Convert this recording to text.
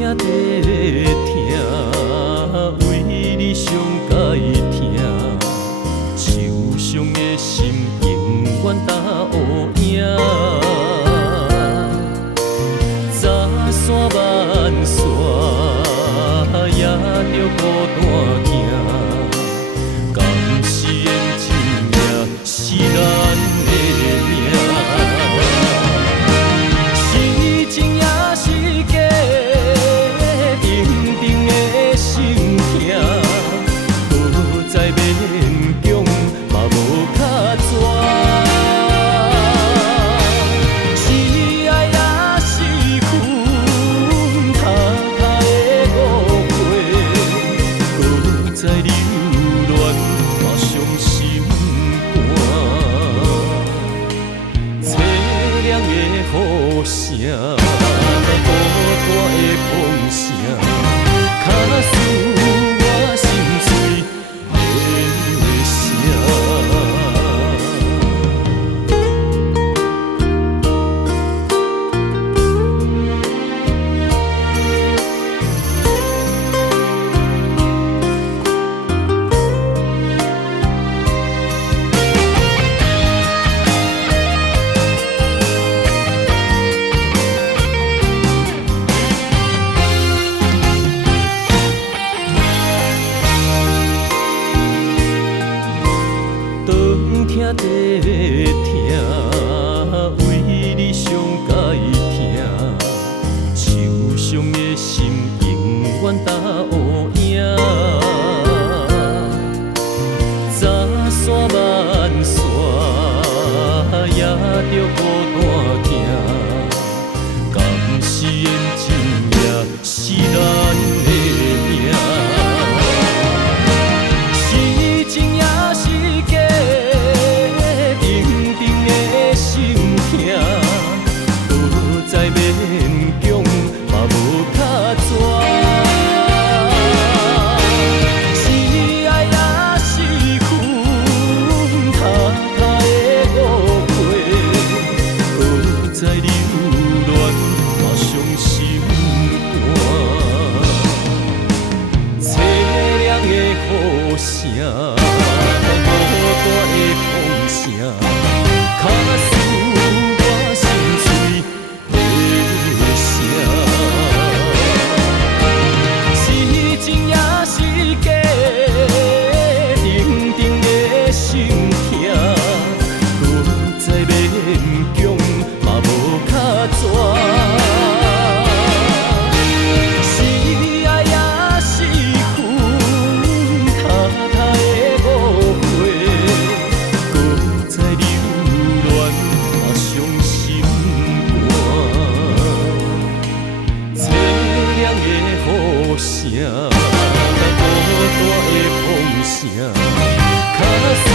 忝地听，为你上该听，受伤的心永远打乌影。早山万山，也着孤单行。敢是缘真命，是咱的命。是真也是假，定定的心痛。好在勉强，嘛无较绝。是爱也是恨，塌塌的误会，搁再留恋，嘛伤心肝。凄凉的雨声，孤单的风声，卡死我心碎的声。忝地听，为你上该听，受伤的心永远打乌影。早山万山，也着孤单行。敢是缘真命，是咱的命。是真也是假，定定的心痛。好在勉强，嘛无较绝。是爱也是恨，塌塌的误会，搁再留恋，嘛伤心肝。凄凉的雨声，孤单的风声，卡死我心碎的声。是真也是假，定定的心痛。搁再勉强，嘛无较绝。是爱也是恨，塌塌的误会，搁再留恋，嘛伤心肝。凄凉的雨声，孤单的风声，卡死